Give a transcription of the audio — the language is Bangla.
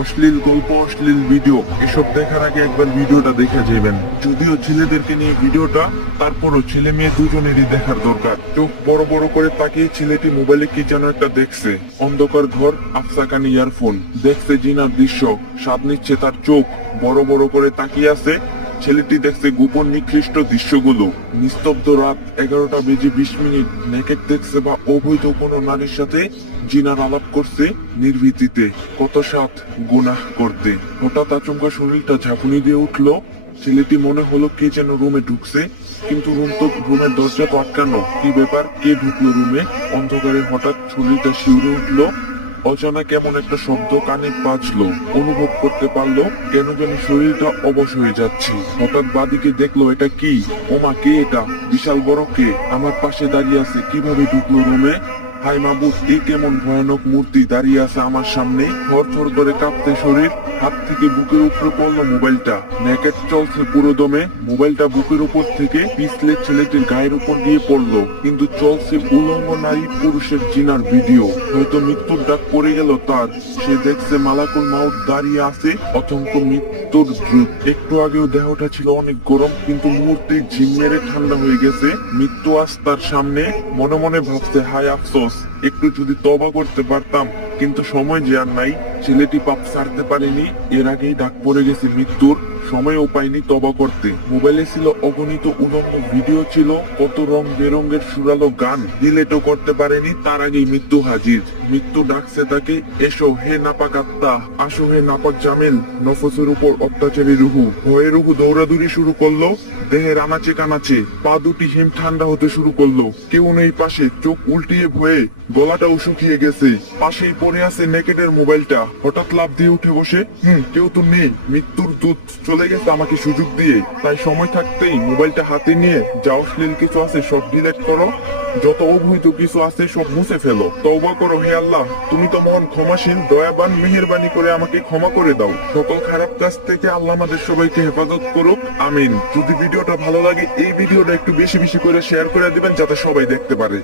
অশ্লীল গল্প, অশ্লীল ভিডিও এসব দেখার আগে একবার ভিডিওটা দেখে যাবেন। যদিও ছেলেদেরকে নিয়ে ভিডিওটা, তারপরও ছেলে মেয়ে দুজনেরই দেখার দরকার। চোখ বড় বড় করে তাকিয়ে ছেলেটি মোবাইলে কি যেন একটা দেখছে। অন্ধকার ঘর, আফসা কানে ইয়ারফোন, দেখছে জিনার দৃশ্য, স্বাদ নিচ্ছে তার চোখ। বড় বড় করে তাকিয়ে আছে। ছেলেটি দেখছে গোপন নিকৃষ্ট দৃশ্যগুলো। নিস্তব্ধ রাত 11:20 নেকেট দেখছে বা অবৈধ কোনো নারীর সাথে জিনার আলাপ করছে নির্ভীতিতে। কত সাথ গুনাহ করতে। হঠাৎ আচমকা শরীরটা ঝাঁকুনি দিয়ে উঠলো। ছেলেটি মনে হলো কে যেন রুমে ঢুকছে, কিন্তু রুমের দরজা তো আটকানো। কি ব্যাপার, কে ঢুকলো রুমে? অন্ধকারে হঠাৎ শরীরটা শিউরে উঠলো। অজানা কেমন একটা শব্দ কানে বাজলো। অনুভব করতে পারলো কেন জানি শরীরটা অবশ হয়ে যাচ্ছে। হঠাৎ বাদিকে দেখলো, এটা কি? ওমা, কে এটা? বিশাল বড় কে আমার পাশে দাঁড়িয়ে আছে? কিভাবে ঢুকলো রুমে? হাই মাবুদ, এই কেমন ভয়ানক মূর্তি দাঁড়িয়ে আছে আমার সামনে। থর থর করে কাঁপতে শরীর। হাত থেকে বুকের উপরে পড়লো মোবাইলটা। নেকেট চলছে পুরো দমে। মোবাইলটা বুকের উপর থেকে পিছলে ছেলেটির গায়ের উপর দিয়ে পড়লো, কিন্তু চলছে উলঙ্গ নারী পুরুষের জিনার ভিডিও। হয়তো মৃত্যুর ডাক পড়ে গেল তার। সে দেখছে মালাকুল মাউত দাঁড়িয়ে আছে, অচঙ্ক মৃত্যুর দ্রুত। একটু আগেও দেহটা ছিল অনেক গরম, কিন্তু মুহূর্তে ঝিম মেরে ঠান্ডা হয়ে গেছে। মৃত্যু আজ তার সামনে। মনে মনে ভাবছে, হায় আফসোস, একটু যদি তওবা করতে পারতাম, কিন্তু সময় যে আর নাই। ছেলেটি পাপ ছাড়তে পারেনি, এর আগেই ডাক পড়ে গেছে মৃত্যুর। সময়ও পাইনি তওবা করতে। মোবাইলে ছিল অগণিত উলঙ্গ ভিডিও, ছিল কত রং বেরঙের সুরালো গান। ডিলেটও করতে পারেনি, তার আগেই মৃত্যু হাজির। মৃত্যু ডাকছে তাকে, এসো হে নাপাক আত্মা, আসো হে নাপাক জামেল। নফসের উপর অত্যাচারী রুহু। ভয়ে রুহু দৌড়াদৌড়ি শুরু করলো। দেহের আনাচে কানাচে পা দুটি হিম ঠান্ডা হতে শুরু করলো। কেউ নেই পাশে। চোখ উল্টিয়ে ভয়ে গলাটাও শুকিয়ে গেছে। পাশেই পড়ে আছে নেকেটের মোবাইলটা। হঠাৎ লাফ দিয়ে উঠে বসে, কেউ তো নেই। মৃত্যুর দূত চলে গেছে আমাকে সুযোগ দিয়ে। তাই সময় থাকতেই মোবাইলটা হাতে নিয়ে যা অশ্লীল কিছু আছে সব ডিলিট করো, যত অবৈধ কিছু আছে সব মুছে ফেলো। তওবা করো হে আল্লাহ, তুমি তো মহান ক্ষমাশীল, দয়াবান। মেহেরবানি করে আমাকে ক্ষমা করে দাও। সকল খারাপ কাজ থেকে আল্লাহ আমাদের সবাইকে হেফাজত করুক, আমিন। যদি ভিডিওটা ভালো লাগে, এই ভিডিওটা একটু বেশি বেশি করে শেয়ার করে দিবেন, যাতে সবাই দেখতে পারে।